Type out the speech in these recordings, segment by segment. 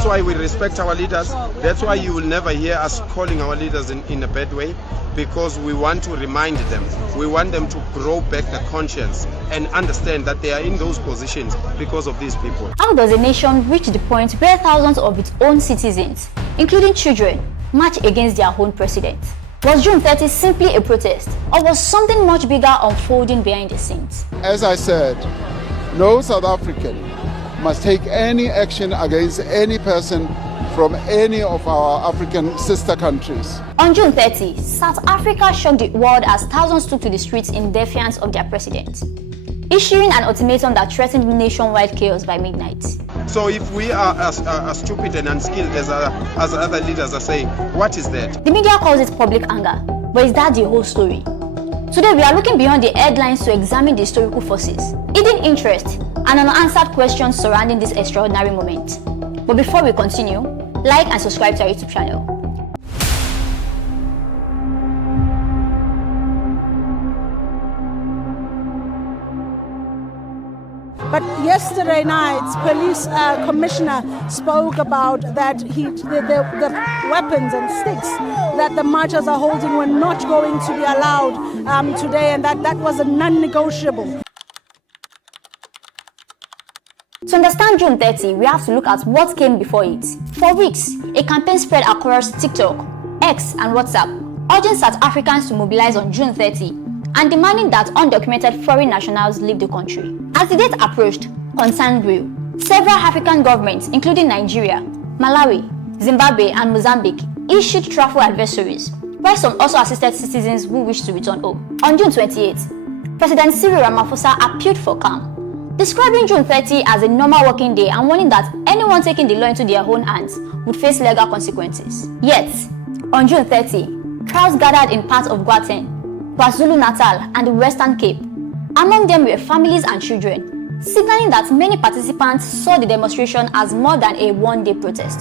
That's why we respect our leaders. That's why you will never hear us calling our leaders in a bad way, because we want to remind them. We want them to grow back the conscience and understand that they are in those positions because of these people. How does a nation reach the point where thousands of its own citizens, including children, march against their own president? Was June 30 simply a protest, or was something much bigger unfolding behind the scenes? As I said, no South African must take any action against any person from any of our African sister countries. On June 30, South Africa shocked the world as thousands took to the streets in defiance of their president, issuing an ultimatum that threatened nationwide chaos by midnight. So if we are as stupid and unskilled as other leaders are saying, what is that? The media calls it public anger, but is that the whole story? Today we are looking beyond the headlines to examine the historical forces, hidden interest, and unanswered questions surrounding this extraordinary moment. But before we continue, like and subscribe to our YouTube channel. But yesterday night, police commissioner spoke about that the weapons and sticks that the marchers are holding were not going to be allowed today, and that was a non-negotiable. To understand June 30, we have to look at what came before it. For weeks, a campaign spread across TikTok, X, and WhatsApp, urging South Africans to mobilize on June 30 and demanding that undocumented foreign nationals leave the country. As the date approached, concern grew. Several African governments, including Nigeria, Malawi, Zimbabwe, and Mozambique, issued travel advisories, while some also assisted citizens who wished to return home. On June 28, President Cyril Ramaphosa appealed for calm, describing June 30 as a normal working day and warning that anyone taking the law into their own hands would face legal consequences. Yet, on June 30, crowds gathered in parts of Gauteng, KwaZulu-Natal, and the Western Cape. Among them were families and children, signaling that many participants saw the demonstration as more than a one-day protest.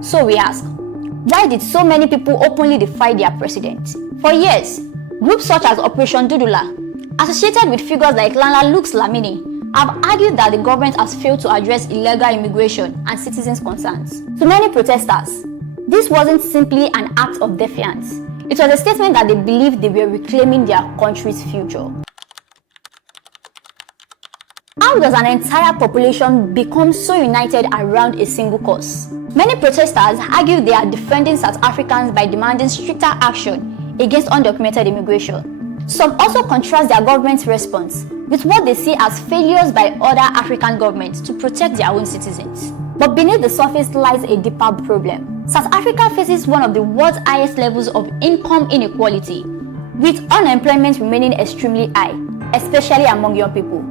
So we ask, why did so many people openly defy their president? For years, groups such as Operation Dudula, associated with figures like Lala Lux Lamini, have argued that the government has failed to address illegal immigration and citizens' concerns. To many protesters, this wasn't simply an act of defiance. It was a statement that they believed they were reclaiming their country's future. How does an entire population become so united around a single cause? Many protesters argue they are defending South Africans by demanding stricter action against undocumented immigration. Some also contrast their government's response with what they see as failures by other African governments to protect their own citizens. But beneath the surface lies a deeper problem. South Africa faces one of the world's highest levels of income inequality, with unemployment remaining extremely high, especially among young people.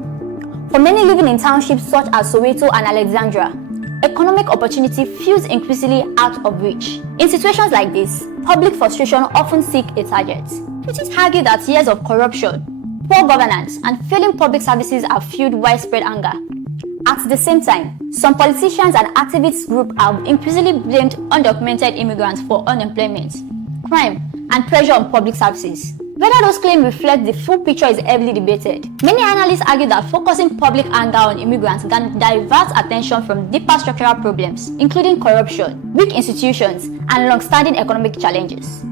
For many living in townships such as Soweto and Alexandra, economic opportunity feels increasingly out of reach. In situations like this, public frustration often seeks a target. Critics argue that years of corruption, poor governance, and failing public services have fueled widespread anger. At the same time, some politicians and activist groups have increasingly blamed undocumented immigrants for unemployment, crime, and pressure on public services. Whether those claims reflect the full picture is heavily debated. Many analysts argue that focusing public anger on immigrants can divert attention from deeper structural problems, including corruption, weak institutions, and long-standing economic challenges.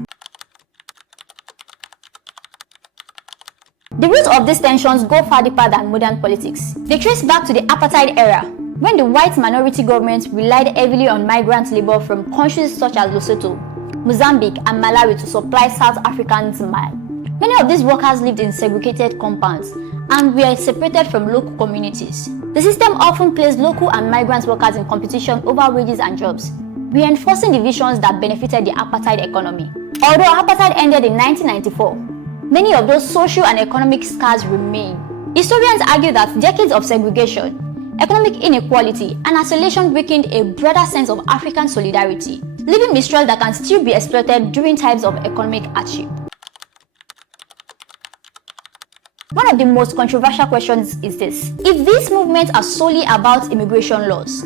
The roots of these tensions go far deeper than modern politics. They trace back to the apartheid era, when the white minority government relied heavily on migrant labor from countries such as Lesotho, Mozambique, and Malawi to supply South Africans' mile. Many of these workers lived in segregated compounds and were separated from local communities. The system often placed local and migrant workers in competition over wages and jobs, reinforcing divisions that benefited the apartheid economy. Although apartheid ended in 1994, many of those social and economic scars remain. Historians argue that decades of segregation, economic inequality, and isolation weakened a broader sense of African solidarity, leaving mistrust that can still be exploited during times of economic hardship. One of the most controversial questions is this: if these movements are solely about immigration laws,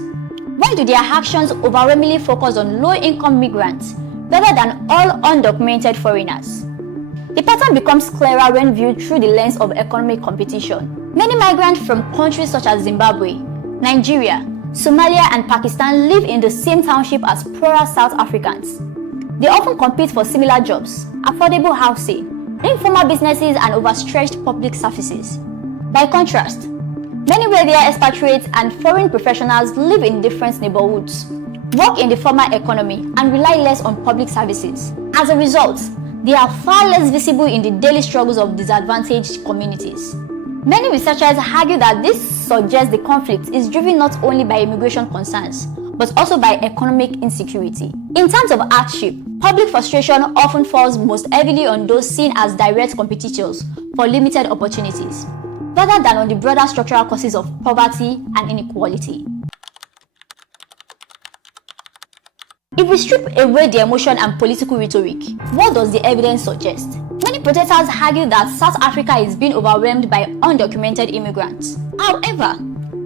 why do their actions overwhelmingly focus on low-income migrants rather than all undocumented foreigners? The pattern becomes clearer when viewed through the lens of economic competition. Many migrants from countries such as Zimbabwe, Nigeria, Somalia and Pakistan live in the same township as poorer South Africans. They often compete for similar jobs, affordable housing, informal businesses, and overstretched public services. By contrast, many wealthier expatriates and foreign professionals live in different neighborhoods, work in the formal economy, and rely less on public services. As a result, they are far less visible in the daily struggles of disadvantaged communities. Many researchers argue that this suggests the conflict is driven not only by immigration concerns, but also by economic insecurity. In terms of hardship, public frustration often falls most heavily on those seen as direct competitors for limited opportunities, rather than on the broader structural causes of poverty and inequality. If we strip away the emotion and political rhetoric, what does the evidence suggest? Many protesters argue that South Africa is being overwhelmed by undocumented immigrants. However,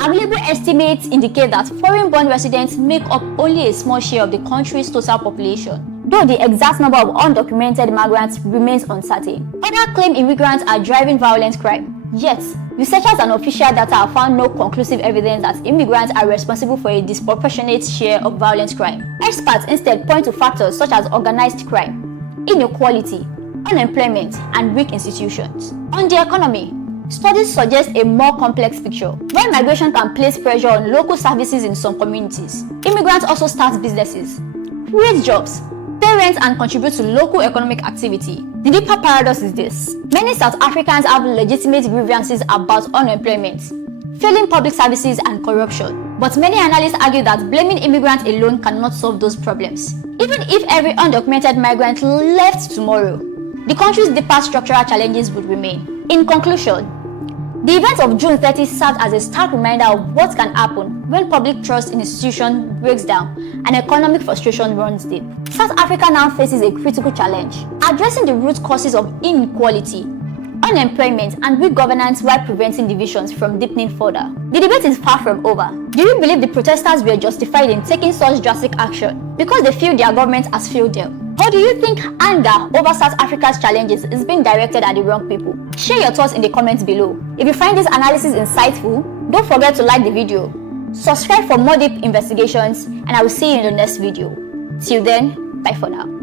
available estimates indicate that foreign-born residents make up only a small share of the country's total population, though the exact number of undocumented migrants remains uncertain. Others claim immigrants are driving violent crime. Yet, researchers and official data have found no conclusive evidence that immigrants are responsible for a disproportionate share of violent crime. Experts instead point to factors such as organized crime, inequality, unemployment, and weak institutions. On the economy, studies suggest a more complex picture. While migration can place pressure on local services in some communities, immigrants also start businesses, create jobs, pay rent, and contribute to local economic activity. The deeper paradox is this: many South Africans have legitimate grievances about unemployment, failing public services, and corruption. But many analysts argue that blaming immigrants alone cannot solve those problems. Even if every undocumented migrant left tomorrow, the country's deeper structural challenges would remain. In conclusion, the events of June 30 served as a stark reminder of what can happen when public trust in institutions breaks down and economic frustration runs deep. South Africa now faces a critical challenge: addressing the root causes of inequality, unemployment, and weak governance while preventing divisions from deepening further. The debate is far from over. Do you believe the protesters were justified in taking such drastic action because they feel their government has failed them? Or do you think anger over South Africa's challenges is being directed at the wrong people? Share your thoughts in the comments below. If you find this analysis insightful, don't forget to like the video, subscribe for more deep investigations, and I will see you in the next video. Till then, bye for now.